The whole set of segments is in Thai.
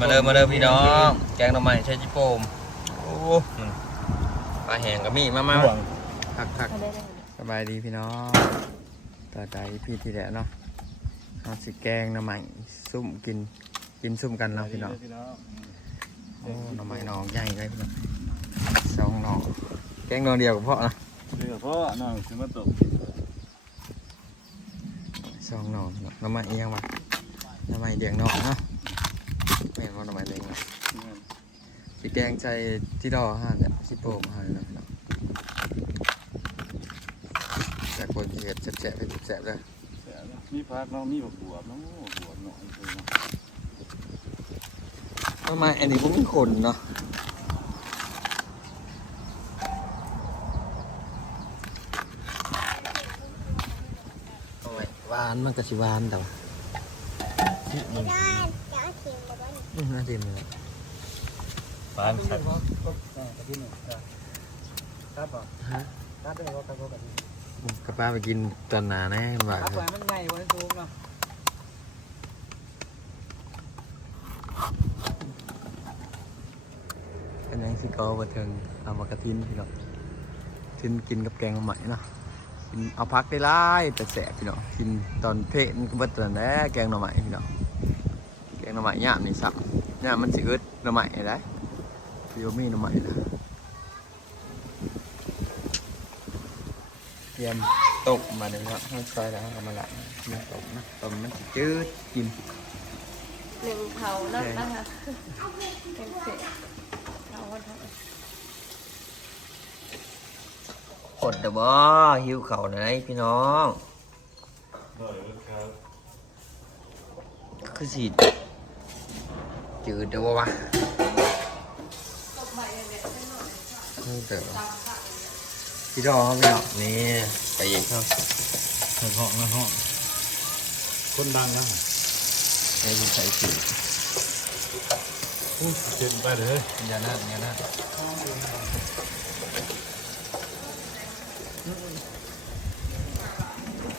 มาเด้อมาเด้อพี่น้อง แกงหน่อไม้ใช้จิโปมโอ้มันปลาแห้งก็มีมามาคักคักมาได้เลยสบายดีพี่น้องต่อใจพี่ที่แล้วเนาะเอาสิแกงหน่อไม้ซุ่มกินกินซุ่มกันเนาะพี่น้องโอ้หน่อไม้หนองใหญ่เลยพี่น้องสองหนองแกงหนองเดียวกับพ่อนะเดี๋ยวพ่อน้องสิมาตกสองหนองพี่น้องหน่อไม้เอียงมาหน่อไม้เดียงหนองเนาะ แม่นว่าหน่อไม้เดียงเนาะสีแดงใจที่รอห้าเนี่ยสิโปมห้าเลยนะพี่น้องแต่คนเสียดแฉะๆไปแฉะเลยมีพักน้องมีบวบน้องบวบหน่อยคือเนาะทำไมอันนี้ผมมีคนเนาะเอาไว้หวานมันก็สิหวานแต่ว่าอืม น่าจิ้มเลยปานสัตว์ฮะกับป้าไปกินตอนหนาแน่บ่ายครับมันใหญ่กว่าซูมเนาะเป็นยังสิกอบันเทิงเอามากระทินพี่เน้องทินกินกับแกงใหม่เนาะกินเอาพักได้ไล่แต่แสบพี่เน้องกินตอนเพลนก็บัดตอนแรกแกงหน่อไม้พี่เน้องแกง หน่อไม้ย่ามนี่สักย่ามมันสิอึดหน่อไม้ได้พี่ว่ามีหน่อไม้นะเตรียมตกมาเลยครับให้ซอยแล้วเอามาละมาตกนะตอนมันสิจืดกินหนึ่งเผานั่นนะคะเป็นเศษเผาวันทั้งกดเดบ่หิวเข่าไหนพี่น้องคือสิ จืดเดบ่วะนี่เดี๋ยวพี่ดองพี่น้องนี่ไปอีกครับเปิดห้องนะห้องคนดังนะไอ้ที่ใส่สีอู้เจ็บไปเลยยานาดยานาด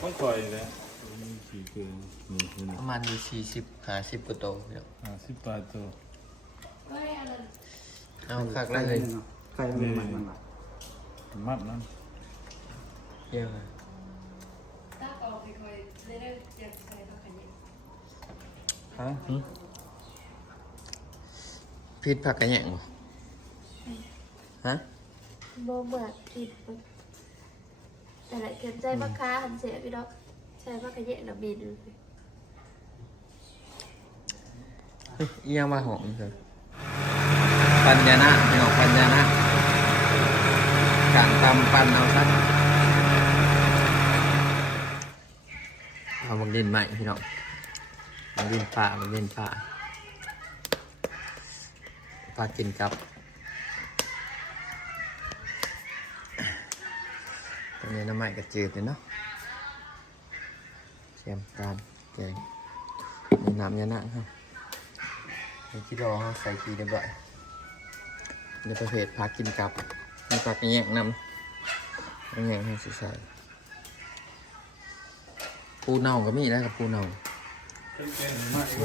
ต้องคอยเลยสี่ คือนี่คือประมาณอยู่สี่สิบห้าสิบกว่าโตวพี่น้องห้าสิบแปดตัวเอาคักเลยใครมีมันมันมัดนั่นเยี่ยมเลยถ้าออกไปคอยเรื่อยๆจะใส่ผักขมิ้นฮะพิษผักกระแยงบ่ฮะโบเบิดกินแต่ละเกินใจพักค้าหันเสียพี่ดอก ใช้พักขยะระบินเฮ้ยเอียงมาหอมเถอะปัญญานาคพี่น้องปัญญานาคการตำปันเอาสักเอาบังดินใหม่พี่น้องบังดินป่าบังดินป่าปลากินกับตรงนี้น้ำใหม่กระจืดเลยเนาะ เชียมการแกงมีน้ำยานาคครับมีที่รอฮะใส่ทีเรียบร้อยเดี๋ยวประเภทพักกินกับมีผักแยงนำแยงให้สิใส่ปูเน่าก็มีนะครับปูเน่า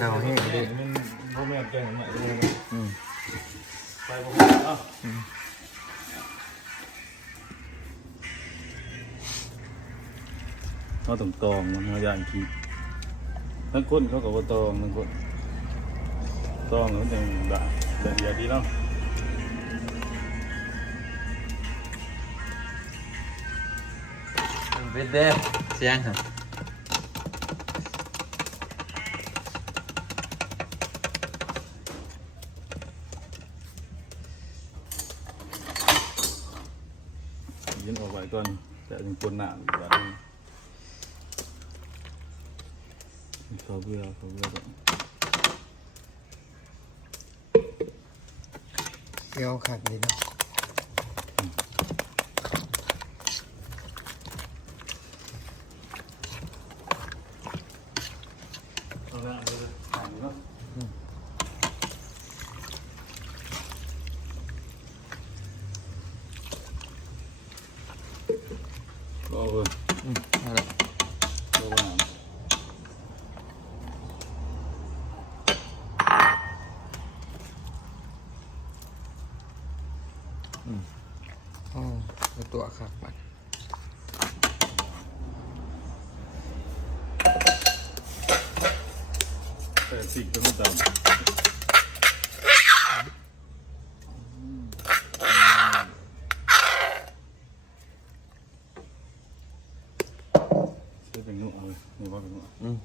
เน่าแห้งดิมันพ่อแม่แกงใหม่เลยอืมไปพ่อแม่ เขาต้องตองมันมาย่างกินทั้งคนเขาก็ว่าตองทั้งคนตองแล้วยังด่าละเอียดดีเนาะเป็นเด้อเสียงครับยินออกไปก่อนแต่ยังปนหนา อีกว่าเขาเบื่อเขาเบื่อก่อน เกี่ยวขัดดีเนาะ เอาละเอาละเอาละเนาะเอาเลย อืมเอาละ เอาละ โอ้เอาตัวครับบัด แต่สิ่งเป็นไม่ตามใช้เป็นหนูเอาเลยหนูว่าเป็นหนูอืม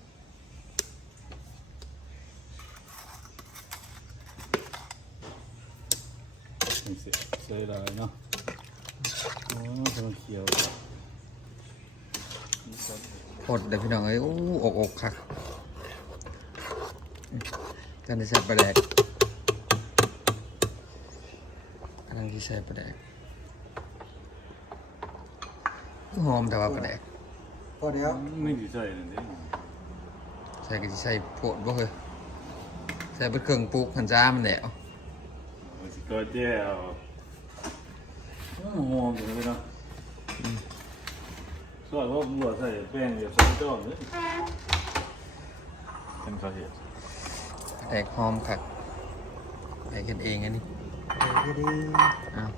เป็นเสียใช้ได้เนาะอ๋อทำเขียวหดเดี๋ยวพี่น้องเอ้ยโอ้อกอกคัก ท่านได้ใส่ปลาแดกอันนั้นที่ใส่ปลาแดกหอมแต่ว่าปลาแดกพอเดียวไม่ดีใจเลยเนี่ยใส่ก็สิใส่โพดบ่เฮ้ยใส่เป็นเครื่องปลูกหันจ้ามันแหล้วสกอตเจลหอมอยู่เลยเนาะสวยเพราะบัวใส่แป้งเดี๋ยวใส่จ้องเลยเป็นข้าวเหนียว แดกหอมคักใส่กันเองอันนี้ดีดีอ้าว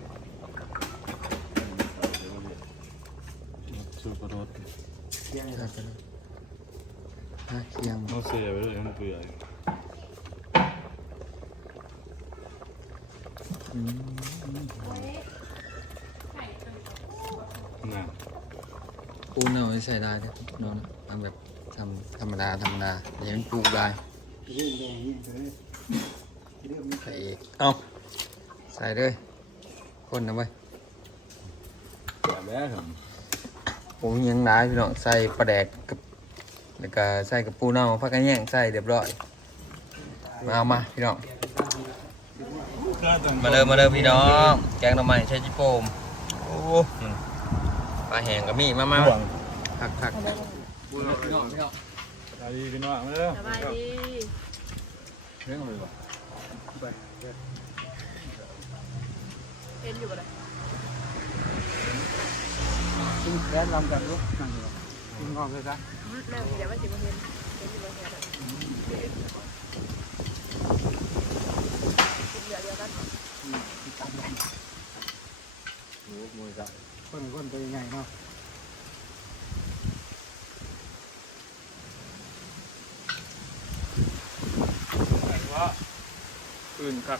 ชูกระโดดเที่ยงใส่ไปเลยฮะเคียมเอาเสียไปเลยมันเปื่อยอืมน่ะปูเนาไม่ใส่ได้เด้อเนาะทำแบบทำธรรมดาธรรมดาเดี๋ยวมันปลูกได้ เรื่องแดงนี่เลยเรื่องนี้ใส่อีกเอาใส่เลยคนนะเว้ยแบบแรกครับผมยังได้พี่น้องใส่ปลาแดกกับแล้วก็ใส่กับปูเน่าพักกันแย่งใส่เรียบร้อยมาเอามาพี่น้อง มาเด้อมาเด้อพี่น้อง แกงหน่อไม้ใช้จิโปมโอ้อืมปลาแห้งก็มีมามาห่วงผักผักพี่น้องพี่น้องส วัสดีพี่น้องมาเด้อสบายดีเรื่องอะไรวะไปเห็นอยู่บ่ล่ะกินแล้ลำกันลูกนั่งอยู่กินงอกเลยซะแม่เดี๋ยวมันสิบ่เห็นเห็นอยู่บ่เห็นกินเหลือเดียวกันโอ้มวยจับคนคนเป็นยังไงเนาะ อื่นครับ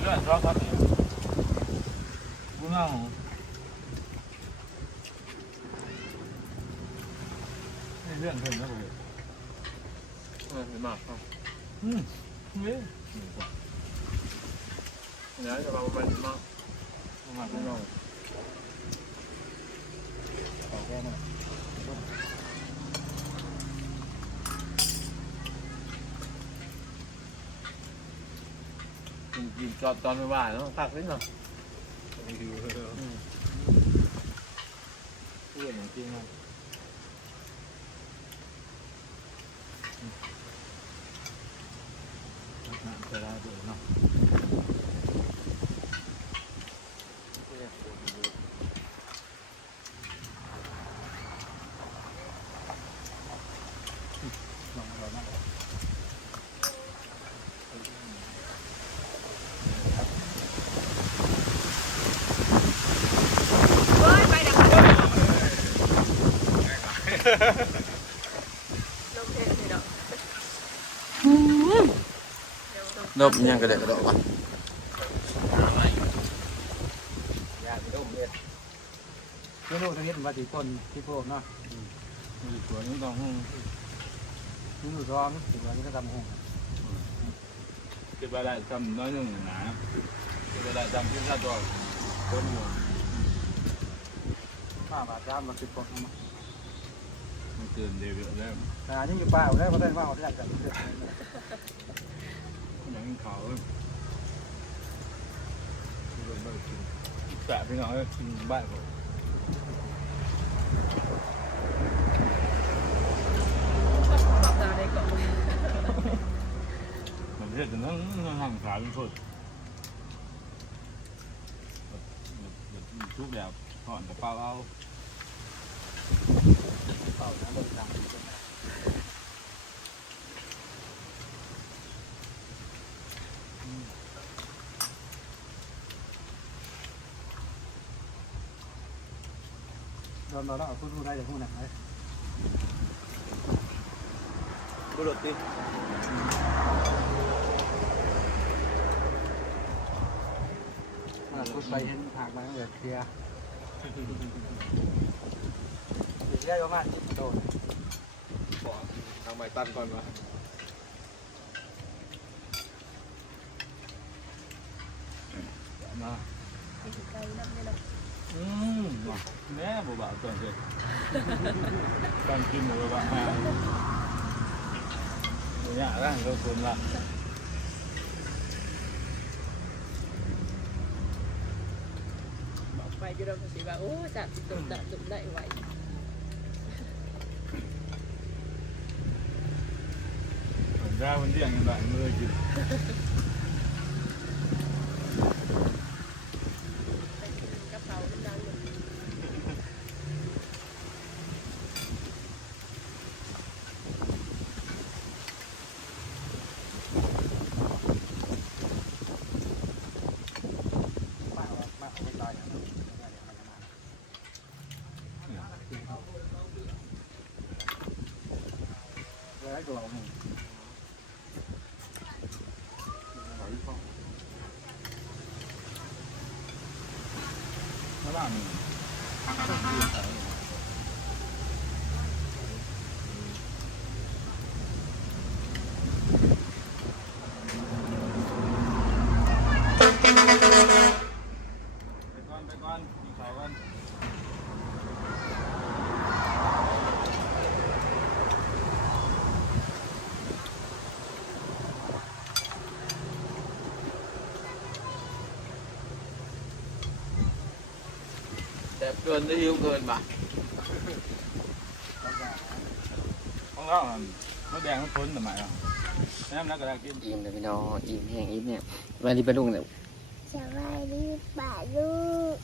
เรื่องชอบครับกูนั่งนี่เรื่องเพิ่นนะผมเออมากครับอืม เว้ยเดี๋ยวจะมาประมาณมากประมาณนี้เนาะขอแค่นั้นกินจอดตอนไม่ว่าเนาะผักนิดหน่อย ไปดูเถอะเพื่อนจริงๆนะจะได้ดูเนาะ ลองเรานะ เฮ้ยไปดักลงเทนเลยเนาะเดี๋ยวต้องนบยังกระเดกกระโดดวะยาไปต้มเลยไม่รู้ตรงนี้เป็นวัตถุคนที่พวกเนาะมีตัวนี้ต้องนี่ดูร้อนถือว่าจะทำห้องเก็บไปได้จำน้อยหนึ่งนะเก็บไปได้จำที่ชาตัวคนอยู่ห้าบาทจ้ามมาสิบกว่ามา มันเกินเดวิดแล้วแต่อันนี้อยู่ป่าแล้วเขาได้ว่าเขาได้จากเดือดอย่างเขาแปะพี่น้องกินบ้านผมบอกดาวได้ก่อนมันเรียกถึงนั่งห่างขาเป็นคนทุกแบบถอนกระเป๋าเอา เป่าน้ำบริกาเราเราเอาพูดพูดได้จะพูดหนักไหมบุรุษติเราพูดไปเห็นหากมาเกิดเคลียร์ เคลียร์ประมาณนี้โดนทางใหม่ตันก่อนวะมาไกลนั่นเลยเนาะอืมแม่บ่บ่าวก่อนเกิดการกินหมูบ่าวมาเนี่ยร่างก็คนละบอกไปอยู่เราก็สิว่าโอ้สามสิบตุ่มได้ตุ่มได้ไหว ได้วันเดียงกันได้ไม่ได้กิน ไปกินกะเพราน้ำดังเลย มากมากคนตายอย่างนั้นแล้วก็เราหนึ่ง มาบ้านมึงไปก่อนไปก่อนกินข้าวกัน แต่เกินได้หิวเกินปะของเราอะมะแดงมันพ้นทำไมอะแม่นักกระดาษกินอิ่มเลยพี่น้องอิ่มแห้งอิ่มเนี่ยวันนี้ไปลุงเนี่ยสบายดีป่าลูก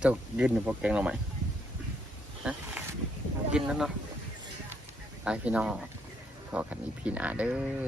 เจ้ากินหรือพวกแกงเราไหมฮะกินแล้วเนาะไปพี่น้องพอกันอีพีหน้าเด้อ